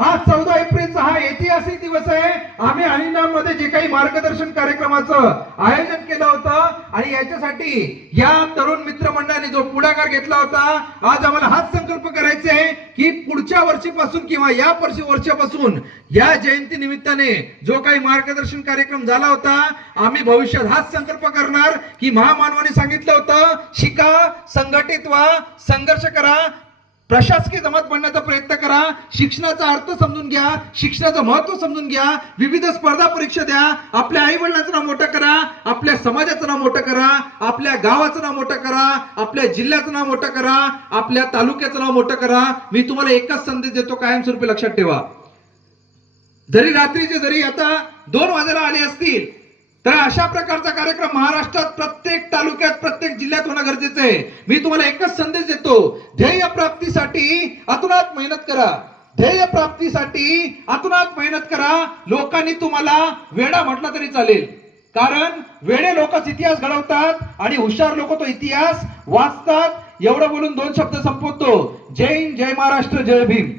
आज 14 एप्रिलचा हा ऐतिहासिक दिवस आहे। आम्ही अलिनामध्ये जे काही मार्गदर्शन कार्यक्रमाचं आयोजन केलं होतं आणि याच्यासाठी या तरुण मित्रमंडळाने जो पुढाकार घेतला होता, आज आम्हाला हाच संकल्प करायचा आहे की पुढच्या वर्षीपासून किंवा या वर्षापासून या जयंती निमित्ताने जो काही मार्गदर्शन कार्यक्रम झाला होता, आम्ही भविष्यात हाच संकल्प करणार की महामानवाने सांगितलं होतं, शिका, संघटित व्हा, संघर्ष करा, प्रशासकीय जमात बनण्याचा प्रयत्न करा, शिक्षणाचा अर्थ समजून घ्या, शिक्षणाचं महत्त्व समजून घ्या, विविध स्पर्धा परीक्षा द्या, आपल्या आई वडिलांचं नाव मोठं करा, आपल्या समाजाचं नाव मोठं करा, आपल्या गावाचं नाव मोठं करा, आपल्या जिल्ह्याचं नाव मोठं करा, आपल्या तालुक्याचं नाव मोठं करा। मी तुम्हाला एकच संदेश देतो, कायमस्वरूपी लक्षात ठेवा, जरी रात्रीचे जरी आता 2 वाजायला आले असतील तर अशा प्रकारचा कार्यक्रम महाराष्ट्रात प्रत्येक तालुक्यात प्रत्येक जिल्ह्यात होणं गरजेचं आहे। मी तुम्हाला एकच संदेश देतो, ध्येय प्राप्तीसाठी अतुनात मेहनत करा, ध्येय प्राप्तीसाठी अतुनात मेहनत करा। लोकांनी तुम्हाला वेडा म्हटलं तरी चालेल, कारण वेडे लोकच इतिहास घडवतात आणि हुशार लोक तो इतिहास वाचतात। एवढं बोलून 2 शब्द संपवतो। जय हिंद, जय महाराष्ट्र, जय भीम।